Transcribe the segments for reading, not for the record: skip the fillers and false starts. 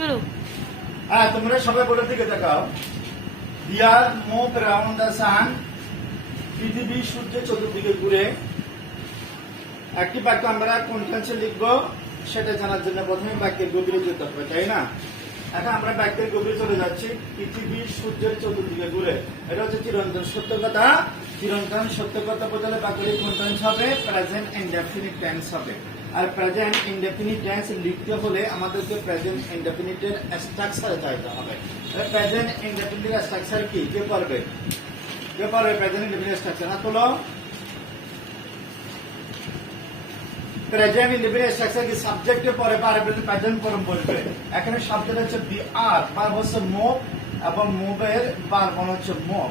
শুরু। হ্যাঁ, তোমরা সবাই বোর্ডের দিকে তাকাও। Dear move round the sun, পৃথিবী সূর্যের চতুর্দিকে ঘুরে। একটি বাক্য আমরা কোন টেন্সে লিখবো সেটা জানার জন্য প্রথমে বাক্যের গভীরে যেতে হবে, তাই না? এখন আমরা বাক্যের গভীরে চলে যাচ্ছি। পৃথিবী সূর্যের চতুর্দিকে ঘুরে, এটা হচ্ছে চিরন্তন সত্য কথা। চিরন্তন সত্য কথা বোঝালে বাক্যটি কোন টেন্স হবে? প্রেজেন্ট ইনডেফিনিট টেন্স হবে। আর প্রেজেন্ট ইনডেফিনিট টেন্স লিখতে হলে আমাদেরকে প্রেজেন্ট ইনডেফিনিটের স্ট্রাকচারে যাইতে হবে। প্রেজেন্ট ইনডেফিনিটের স্ট্রাকচার কি? কে পারবে? কে পারবে প্রেজেন্ট ইনডেফিনিট স্ট্রাকচার? হাত তোলো। প্রেজেন্ট ইনডেফিনিট স্ট্রাকচার কি? সাবজেক্টের পরে প্রেজেন্ট ফর্ম বলবে। এখানে শব্দটা হচ্ছে বি আর, ভার্ব হচ্ছে মুভ এবং মুভের ভার্ব হচ্ছে মুভ।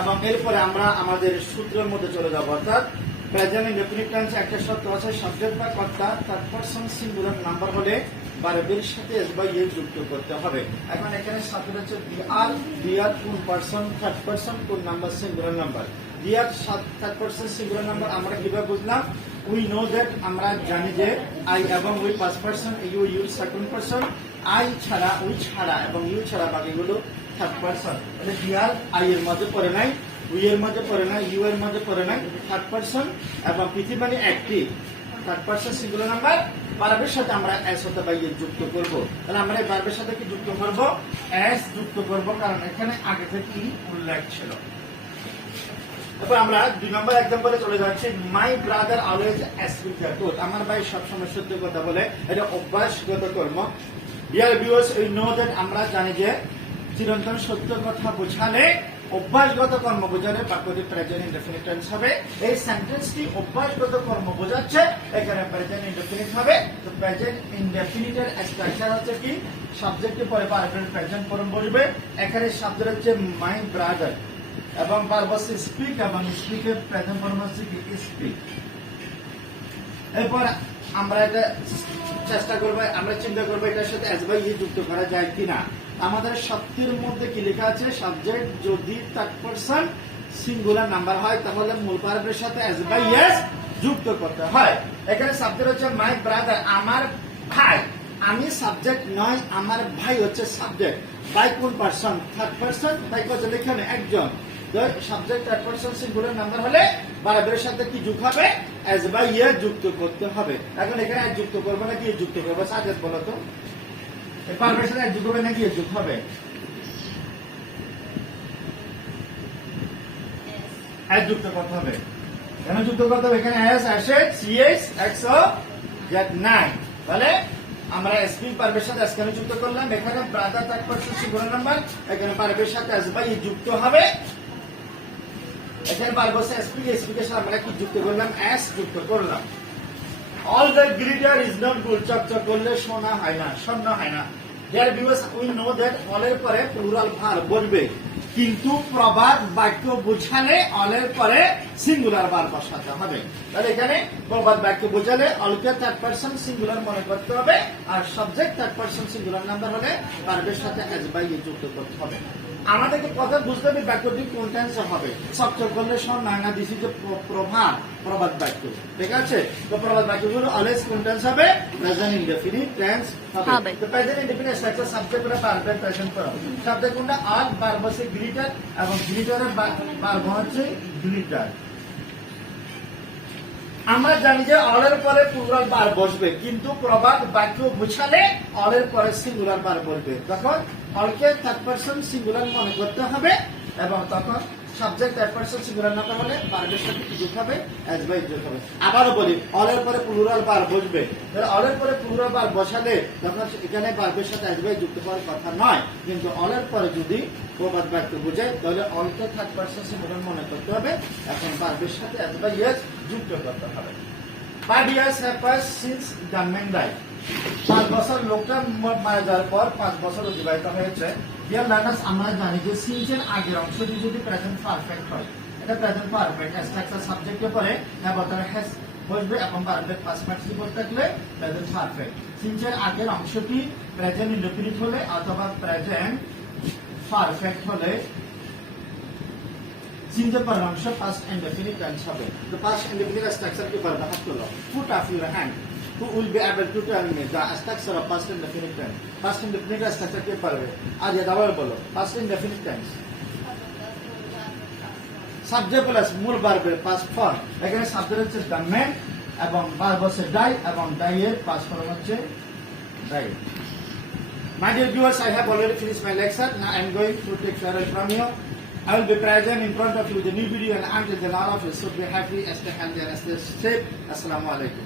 এবং এরপরে আমরা আমাদের সূত্রের মধ্যে চলে যাব, অর্থাৎ প্রেজেন্ট ইনডেফিনিট টেন্স একটা শর্ত আছে, সাবজেক্ট বা কর্তা থার্ড পারসন সিঙ্গুলার নাম্বার হলে ভার্বের সাথে এস বা ইয়ে যুক্ত করতে হবে। এখন এখানে সাবজেক্ট হচ্ছে বি আর কোন পারসন, থার্ড পারসন কোন নাম্বার, সিঙ্গুলার নাম্বার। বি আর থার্ড পারসন সিঙ্গুলার নাম্বার আমরা কিভাবে বুঝলাম? উই নো দ্যাট, আমরা জানি যে আই এবং we first person, you second person, I ছাড়া, উই ছাড়া এবং ইউ ছাড়া বাকিগুলো থার্ড পারসন। মানে বি আর আই এর মধ্যে পড়ে নাই, উই এর মধ্যে পড়ে নাই, ইউ এর মধ্যে পড়ে নাই, থার্ড পারসন। এবং পৃথিবী মানে একটি থার্ড পারসন সিঙ্গুলার নাম্বার। ভার্বের সাথে আমরা এস অথবা ইয়ে যুক্ত করব। তাহলে আমরা এই ভার্বের সাথে কি যুক্ত করব? এস যুক্ত করব, কারণ এখানে আগে থেকে উল্লেখ ছিল। তারপর আমরা 2 নম্বর এক্সাম্পলে চলে যাচ্ছি। My brother always speak the truth, আমার ভাই সবসময় সত্য কথা বলে। এটা অভ্যাসগত কর্ম। Dear viewers, we know that, আমরা জানি যে চিরন্তন সত্য কথা বোঝালে, অভ্যাসগত কর্ম বোঝালে বাক্যটি প্রেজেন্ট ইনডেফিনিট টেন্স হবে। এই সেন্টেন্সটি অভ্যাসগত কর্ম বোঝাচ্ছে, এখানে প্রেজেন্ট ইনডেফিনিট হবে। তো প্রেজেন্ট ইনডেফিনিটের স্ট্রাকচার হচ্ছে কি? সাবজেক্টের পরে ভার্বের প্রেজেন্ট ফর্ম বসবে। এখানে শব্দ হচ্ছে মাই ব্রাদার এবং ভার্ব হচ্ছে স্পিক এবং স্পিকের প্রেজেন্ট ফর্ম হচ্ছে কি? স্পিক। এরপর আমরা এটা চেষ্টা করবো, আমরা চিন্তা করবো এটার সাথে এস বাই ই যুক্ত করা যায় কিনা। আমাদের শব্দের মধ্যে কি লেখা আছে? সাবজেক্ট যদি থার্ড পারসন সিঙ্গুলার নাম্বার হয় তাহলে মূল ভার্বের সাথে এস বাই এস যুক্ত করতে হয়। এখানে সাবজেক্ট হচ্ছে মাই ব্রাদার, আমার ভাই। আমি সাবজেক্ট নয়, আমার ভাই হচ্ছে সাবজেক্ট। ভাই কোন পারসন? Third person. ভাই কজন? এখানে একজন। Subject third person singular number হলে ভার্বের সাথে কি যুক্ত হবে? এস বাই ইয়ে যুক্ত করতে হবে। এখন এখানে এস যুক্ত করবো না কি যুক্ত করবো? সাজেস্ট বলো তো। ভার্বের সাথে এস যুক্ত হবে নাকি এস যুক্ত হবে? এস যুক্ত করতে হবে। কেন যুক্ত করতে হবে? এখানে এস আসে, সিএস এক্সো জেড নাই। তাহলে আমরা স্পিক ভার্বের সাথে এস কেন যুক্ত করলাম? এখানে brother third person singular number, এখানে ভার্বের সাথে এস বাই যুক্ত হবে। এখানে ভার্ব হচ্ছে স্পিক, স্পিকের সাথে আমরা কি যুক্ত করলাম? এস যুক্ত করলাম। All the glitter is not good, চকচক করলে সোনা হয় না, স্বর্ণ হয় না। Dear viewers, we know that all এর পরে প্লুরাল ভার্ব বসবে, কিন্তু প্রবাদ বাক্য বোঝালে all এর পরে সিঙ্গুলার ভার্ব বসাতে হবে। তাহলে এখানে প্রবাদ বাক্য বোঝালে অলকে থার্ড পারসন সিঙ্গুলার মনে করতে হবে, আর subject third person singular number হলে ভার্বের সাথে এস বাই ইয়ে যুক্ত করতে হবে। আমাদেরকে কথা বুঝতে হবে বাক্যটি কোন টেন্সে হবে। চকচক করলে সোনা হয় না, দিস ইজ প্রবাদ বাক্য, ঠিক আছে? তো প্রবাদ বাক্যগুলো অলওয়েজ কোন টেন্স হবে? প্রেজেন্ট ইনডেফিনিট টেন্স হবে। তো প্রেজেন্ট ইনডেফিনিট স্ট্রাকচার সাবজেক্ট করে ভার্বের প্রেজেন্ট করা। সাবজেক্ট কোনটা? আর ভার্ব হচ্ছে গ্লিটার এবং গ্লিটারের ভার্ব হচ্ছে গ্লিটার। আমরা জানি যে অলের পরে প্লুরাল ভার্ব বসবে, কিন্তু প্রবাদ বাক্য বুঝালে অলের পরে সিঙ্গুলার ভার্ব বসবে। তখন অলকে থার্ড পারসন সিঙ্গুলার মনে করতে হবে, এবং তখন সাবজেক্ট থার্ড পারসন সিঙ্গুলার না হলে ভার্বের সাথে কি যুক্ত হবে? এস বাই যুক্ত হবে। আবারও বলি, অলের পরে প্লুরাল ভার্ব বসবে। তাহলে অলের পরে প্লুরাল ভার্ব বসালে তখন এখানে ভার্বের সাথে এস বাই যুক্ত হওয়ার কথা নয়, কিন্তু অলের পরে যদি প্রবাদ বাক্য বোঝায় তাহলে অলকে থার্ড পারসন সিঙ্গুলার মনে করতে হবে, এখন ভার্বের সাথে এস বাই এস যুক্ত করতে হবে। 5 years have passed since the man died. 5 বছর লোকটা মারা যাওয়ার পর 5 বছর অতিবাহিত হয়েছে। ডিয়ার লার্নার্স, আমরা জানি যে সিন্স এর আগের অংশটি যদি প্রেজেন্ট পারফেক্ট হয়, এটা প্রেজেন্ট পারফেক্ট, স্ট্রাকচার সাবজেক্টের পরে হ্যাভ অথবা হ্যাজ বসবে এবং ভার্বের পাস্ট পার্টিসিপল থাকলে প্রেজেন্ট পারফেক্ট। সিন্স এর আগের অংশটি প্রেজেন্ট ইনডেফিনিট হলে অথবা প্রেজেন্ট পারফেক্ট হলে সিন্সের পরের অংশ পাস্ট ইনডেফিনিট টেন্স হবে। তো পাস্ট ইনডেফিনিট স্ট্রাকচার কি করবে? হাত তোলো, put up your hand. who will be able to tell me the structure of past indefinite tense? Past indefinite structure কে পারবে? আর এটা আবার বলো, past indefinite tense subject plus মূল ভার্বের পাস্ট ফর্ম। এখানে সাবজেক্ট হচ্ছে দ্য ম্যান এবং ভার্ব হচ্ছে ডাই এবং ডাই এর পাস্ট ফর্ম হচ্ছে die. My dear viewers, I have already finished my lecture. Now I am going to take farewell from you. I will be present in front of you with a new video, and until then all of you should be happy, stay healthy and stay safe. Assalamu alaikum.